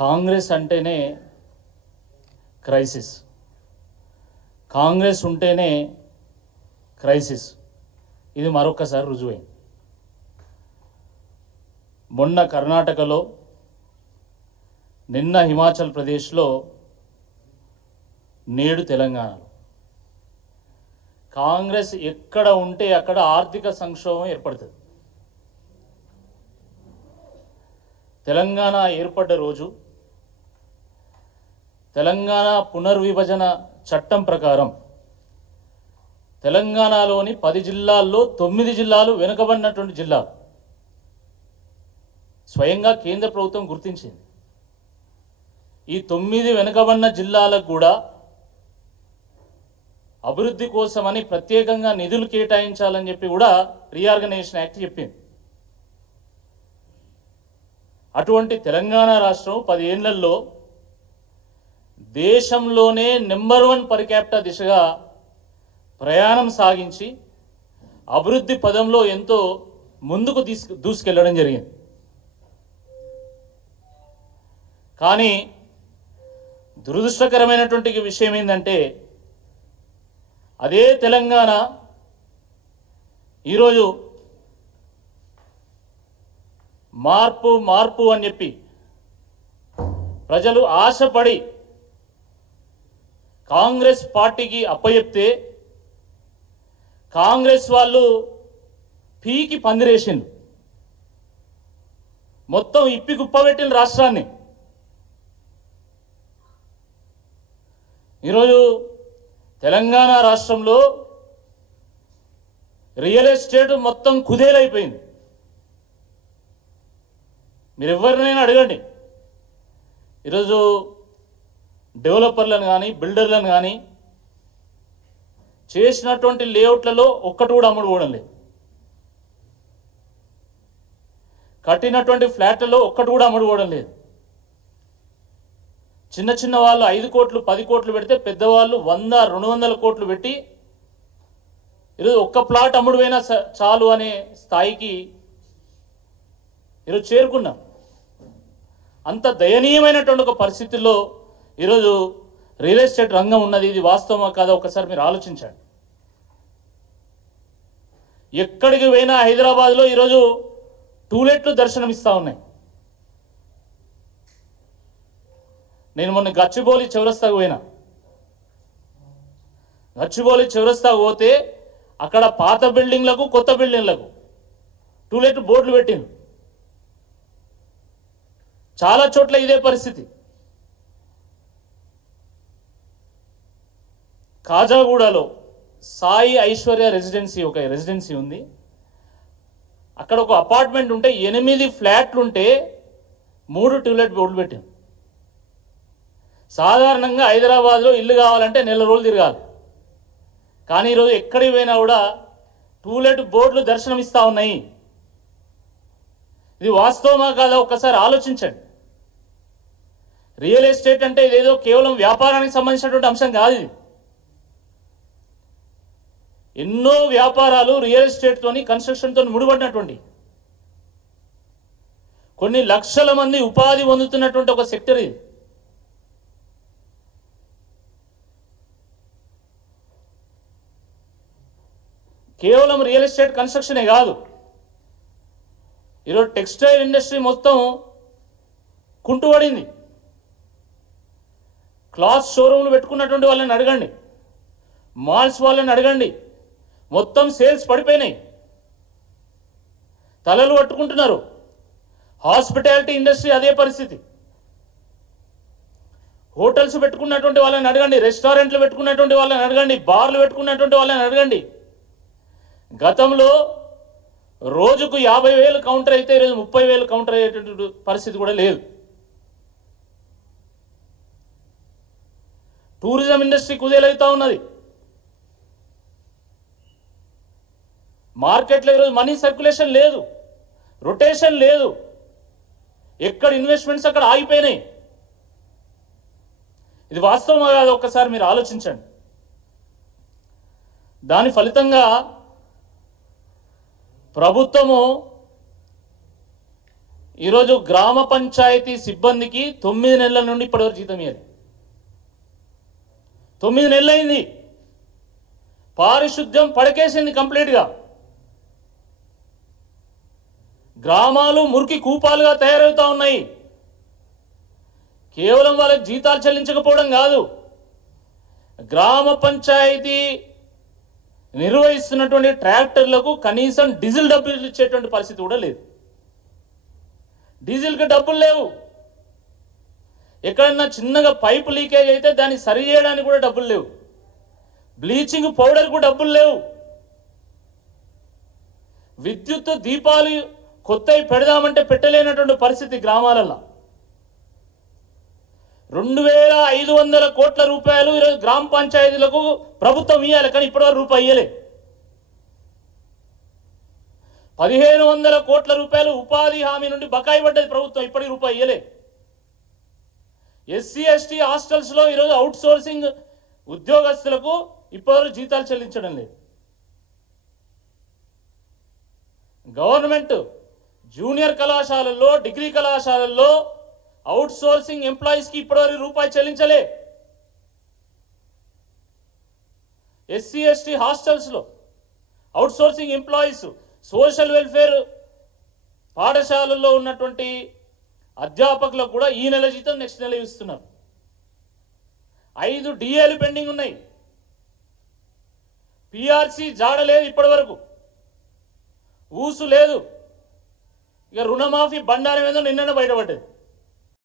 కాంగ్రెస్ అంటేనే క్రైసిస్, కాంగ్రెస్ ఉంటేనే క్రైసిస్. ఇది మరొకసారి రుజువైంది. మొన్న కర్ణాటకలో, నిన్న హిమాచల్ ప్రదేశ్లో, నేడు తెలంగాణలో కాంగ్రెస్ ఎక్కడ ఉంటే అక్కడ ఆర్థిక సంక్షోభం ఏర్పడుతుంది. తెలంగాణ ఏర్పడ్డ రోజు తెలంగాణ పునర్విభజన చట్టం ప్రకారం తెలంగాణలోని 10 జిల్లాల్లో 9 జిల్లాలు వెనుకబడినటువంటి జిల్లాలు స్వయంగా కేంద్ర ప్రభుత్వం గుర్తించింది. ఈ 9 వెనుకబడిన జిల్లాలకు కూడా అభివృద్ధి కోసమని ప్రత్యేకంగా నిధులు కేటాయించాలని చెప్పి కూడా రీఆర్గనైజేషన్ యాక్ట్ చెప్పింది. అటువంటి తెలంగాణ రాష్ట్రం 10 ఏళ్లలో దేశంలోనే నెంబర్ 1 పర్ క్యాపిటా దిశగా ప్రయాణం సాగించి అభివృద్ధి పదంలో ఎంతో ముందుకు దూసుకెళ్లడం జరిగింది. కానీ దురదృష్టకరమైనటువంటి విషయం ఏంటంటే, అదే తెలంగాణ ఈరోజు మార్పు మార్పు అని చెప్పి ప్రజలు ఆశపడి కాంగ్రెస్ పార్టీకి అప్పచెప్తే కాంగ్రెస్ వాళ్ళు పీకి పందిరేసిండు, మొత్తం ఇప్పి కుప్పబెట్టిన రాష్ట్రాన్ని. ఈరోజు తెలంగాణ రాష్ట్రంలో రియల్ ఎస్టేట్ మొత్తం కుదేలైపోయింది. మీరు ఎవరినైనా అడగండి, ఈరోజు డెవలపర్లను కానీ బిల్డర్లను కానీ చేసినటువంటి లేఅవుట్లలో ఒక్కటి కూడా అమ్ముడు పోవడం లేదు, కట్టినటువంటి ఫ్లాట్లలో ఒక్కటి కూడా అమ్ముడు పోవడం లేదు. చిన్న చిన్న వాళ్ళు 5 కోట్లు 10 కోట్లు పెడితే పెద్దవాళ్ళు 100-200 కోట్లు పెట్టి ఈరోజు ఒక్క ప్లాట్ అమ్ముడు పోయినా చాలు అనే స్థాయికి ఈరోజు చేరుకున్నాం. అంత దయనీయమైనటువంటి ఒక పరిస్థితుల్లో ఈరోజు రియల్ ఎస్టేట్ రంగం ఉన్నది. ఇది వాస్తవమా కాదా ఒకసారి మీరు ఆలోచించండి. ఎక్కడికి పోయినా హైదరాబాద్లో ఈరోజు టూలెట్లు దర్శనమిస్తూ ఉన్నాయి. నేను మొన్న గచ్చిబౌలి చౌరస్తాకు పోయినా. గచ్చిబౌలి చౌరస్తాకు పోతే అక్కడ పాత బిల్డింగ్లకు కొత్త బిల్డింగ్లకు టూలెట్ బోర్డులు పెట్టింది. చాలా చోట్ల ఇదే పరిస్థితి. కాజాగూడలో సాయి ఐశ్వర్య రెసిడెన్సీ ఒక రెసిడెన్సీ ఉంది. అక్కడ ఒక అపార్ట్మెంట్ ఉంటే 8 ఫ్లాట్లు ఉంటే 3 టూలెట్ బోర్డులు పెట్టింది. సాధారణంగా హైదరాబాద్లో ఇల్లు కావాలంటే నెల రోజులు తిరగాలి. కానీ ఈరోజు ఎక్కడికి పోయినా కూడా టూలెట్ బోర్డులు దర్శనమిస్తూ ఉన్నాయి. ఇది వాస్తవమా కాదా ఒక్కసారి ఆలోచించండి. రియల్ ఎస్టేట్ అంటే ఇదేదో కేవలం వ్యాపారానికి సంబంధించినటువంటి అంశం కాదు. ఇది ఎన్నో వ్యాపారాలు రియల్ ఎస్టేట్ తోని కన్స్ట్రక్షన్ తోని ముడిపడినటువంటి కొన్ని లక్షల మంది ఉపాధి పొందుతున్నటువంటి ఒక సెక్టర్ ఇది. కేవలం రియల్ ఎస్టేట్ కన్స్ట్రక్షనే కాదు, ఈరోజు టెక్స్టైల్ ఇండస్ట్రీ మొత్తం కుంటుపడింది. క్లాత్ షోరూమ్లు పెట్టుకున్నటువంటి వాళ్ళని అడగండి, మాల్స్ వాళ్ళని అడగండి, మొత్తం సేల్స్ పడిపోయినాయి, తలలు పట్టుకుంటున్నారు. హాస్పిటాలిటీ ఇండస్ట్రీ అదే పరిస్థితి. హోటల్స్ పెట్టుకున్నటువంటి వాళ్ళని అడగండి, రెస్టారెంట్లు పెట్టుకున్నటువంటి వాళ్ళని అడగండి, బార్లు పెట్టుకున్నటువంటి వాళ్ళని అడగండి. గతంలో రోజుకు 50,000 కౌంటర్ అయితే ఈరోజు 30,000 కౌంటర్ అయ్యేటువంటి పరిస్థితి కూడా లేదు. టూరిజం ఇండస్ట్రీ కుదేలవుతా ఉన్నది. మార్కెట్లో ఈరోజు మనీ సర్క్యులేషన్ లేదు, రొటేషన్ లేదు, ఎక్కడ ఇన్వెస్ట్మెంట్స్ అక్కడ ఆగిపోయినాయి. ఇది వాస్తవం కాదు ఒక్కసారి మీరు ఆలోచించండి. దాని ఫలితంగా ప్రభుత్వము ఈరోజు గ్రామ పంచాయతీ సిబ్బందికి 9 నెలల నుండి ఇప్పటివరకు జీతం ఇవ్వాలి. 9 నెలలైంది. పారిశుద్ధ్యం పడకేసింది కంప్లీట్గా. గ్రామాలు మురికి కూపాలుగా తయారవుతా ఉన్నాయి. కేవలం వాళ్ళకి జీతాలు చెల్లించకపోవడం కాదు, గ్రామ పంచాయతీ నిర్వహిస్తున్నటువంటి ట్రాక్టర్లకు కనీసం డీజిల్ డబ్బులు ఇచ్చేటువంటి పరిస్థితి కూడా లేదు. డీజిల్కి డబ్బులు లేవు. ఎక్కడన్నా చిన్నగా పైపు లీకేజ్ అయితే దాన్ని సరి చేయడానికి కూడా డబ్బులు లేవు. బ్లీచింగ్ పౌడర్కు డబ్బులు లేవు. విద్యుత్ దీపాలు కొత్తవి పెడదామంటే పెట్టలేనటువంటి పరిస్థితి గ్రామాలలో. 2500 కోట్ల రూపాయలు ఈరోజు గ్రామ పంచాయతీలకు ప్రభుత్వం ఇవ్వాలి, కానీ ఇప్పటివరకు రూపాయి ఇవ్వలే. 1500 కోట్ల రూపాయలు ఉపాధి హామీ నుండి బకాయి పడ్డది ప్రభుత్వం, ఇప్పటికి రూపాయి ఇవ్వలే. ఎస్సీ ఎస్టీ హాస్టల్స్లో ఈరోజు అవుట్ సోర్సింగ్ ఉద్యోగస్తులకు ఇప్పటివరకు జీతాలు చెల్లించడం లేదు. గవర్నమెంట్ జూనియర్ కళాశాలల్లో, డిగ్రీ కళాశాలల్లో అవుట్ సోర్సింగ్ ఎంప్లాయీస్కి ఇప్పటివరకు రూపాయి చెల్లించలే. ఎస్సీ ఎస్టీ హాస్టల్స్లో outsourcing employees, social welfare పాఠశాలల్లో ఉన్నటువంటి అధ్యాపకులకు కూడా ఈ నెల జీతం నెక్స్ట్ నెల ఇస్తున్నారు. 5 డిఏలు పెండింగ్ ఉన్నాయి. పిఆర్సీ జాడ లేదు, ఇప్పటి వరకు ఊసు లేదు. ఇక రుణమాఫీ బండారం ఏదో నిన్ననే బయటపడ్డది.